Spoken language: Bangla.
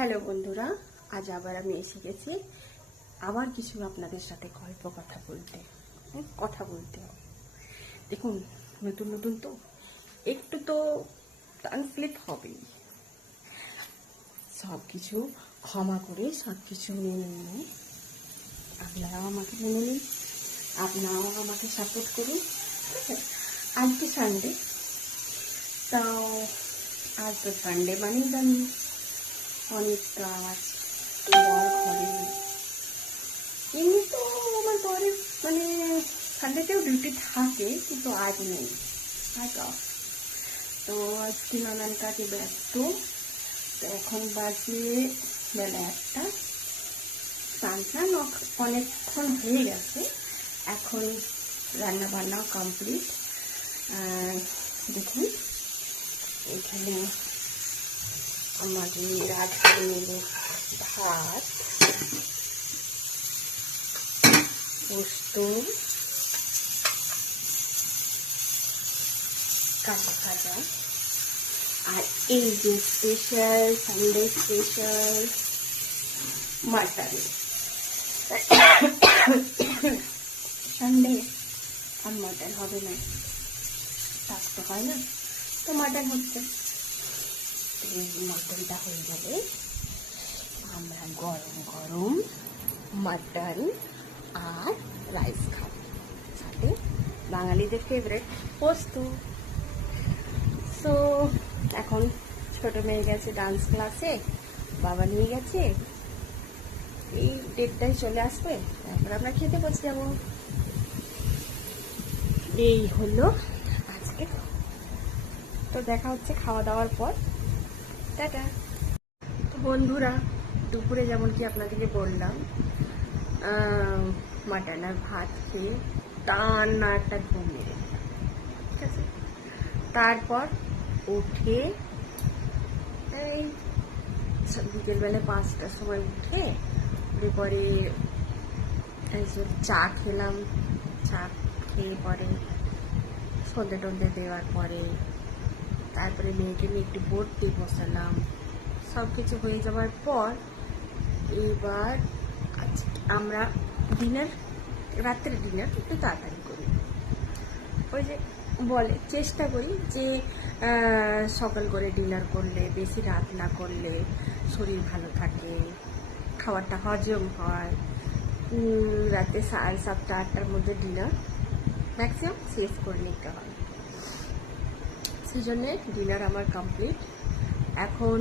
হ্যালো বন্ধুরা, আজ আবার আমি এসে গেছি আবার কিছু আপনাদের সাথে গল্প কথা বলতে হবে। দেখুন, নতুন নতুন তো একটু তো কনফ্লিক্ট হবেই। সব কিছু ক্ষমা করে সব কিছু মেনে নিয়ে আপনারাও আমাকে মেনে নিন, আপনারাও আমাকে সাপোর্ট করুন। আজকে সানডে, তাও আজ তো সানডে মানেই জানি অনেক কাজ বর ঘরে। এমনি তো আমার ঘরে মানে সানডেতেও ডিউটি থাকে, কিন্তু আজ নেই, আজ অফ। তো আজকে নানান কাজে ব্যস্ত। তো এখন বাজে বেলা 1টা। স্নান অনেকক্ষণ হয়ে গেছে, এখন রান্না বান্নাও কমপ্লিট। দেখুন এখানে আমাদের রাজধানী মেলে ভাত, পোস্ত, কাঁচা ভাজা, আর এই যে special Sunday special mutton. Sunday আর মাটন হবে না, তার তো হয় না, তো মাটন হচ্ছে। এই মাটনটা হয়ে যাবে, আমরা গরম গরম মাটন আর রাইস খাবো, সাথে বাঙালিদের ফেভারিট পোস্ত। সো এখন ছোট মেয়ে গেছে ডান্স ক্লাসে, বাবা নিয়ে গেছে, এই 1:30টায় চলে আসবে, তারপর আমরা খেতে বসে যাবো। এই হলো আজকে। তো দেখা হচ্ছে খাওয়া দাওয়ার পর, টাটা। তো বন্ধুরা, দুপুরে যেমন কি আপনাদেরকে বললাম, মাটন আর ভাত খেয়ে টানা একটা ঘুম মেরে, ঠিক আছে। তারপর উঠে এই বিকেলবেলা 5টার সময় উঠে পরে চা খেলাম। চা খেয়ে পরে সন্ধে টন্ধে দেওয়ার পরে তারপরে মেয়েকে নিয়ে একটু পড়তে বসালাম। সব কিছু হয়ে যাওয়ার পর এবার আমরা রাত্রে ডিনার একটু তাড়াতাড়ি করি। ওই যে বলে, চেষ্টা করি যে সকাল করে ডিনার করলে, বেশি রাত না করলে শরীর ভালো থাকে, খাবারটা হজম হয়। রাতে 7:30 8টার মধ্যে ডিনার ম্যাক্সিমাম শেষ করে নিতে হয়। সেই জন্যে ডিনার আমার কমপ্লিট। এখন